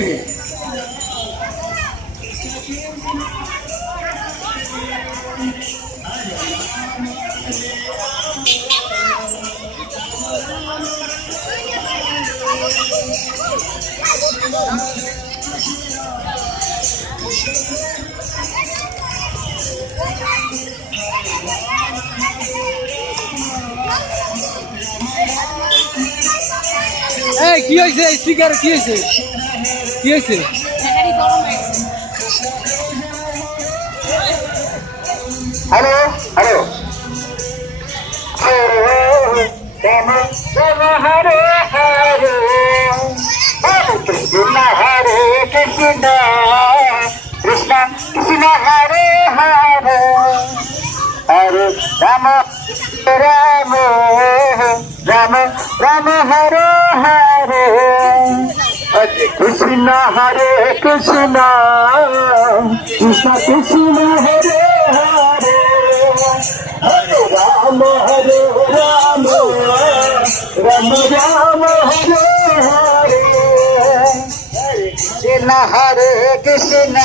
এই কি হয়েছে? স্পিকার কি হয়েছে? কি হয়েছে? হ্যালো হ্যালো রাম রাম হরে হরে কৃষ্ণ হরে কৃষ্ণ কৃষ্ণ কৃষ্ণ হরে হরে হরে রাম রাম রাম রাম হরে হরে কৃষ্ণ হরে কৃষ্ণ কৃষ্ণ কৃষ্ণ হরে হরে হরে রাম রাম রাম হরে হরে কৃষ্ণ হরে কৃষ্ণ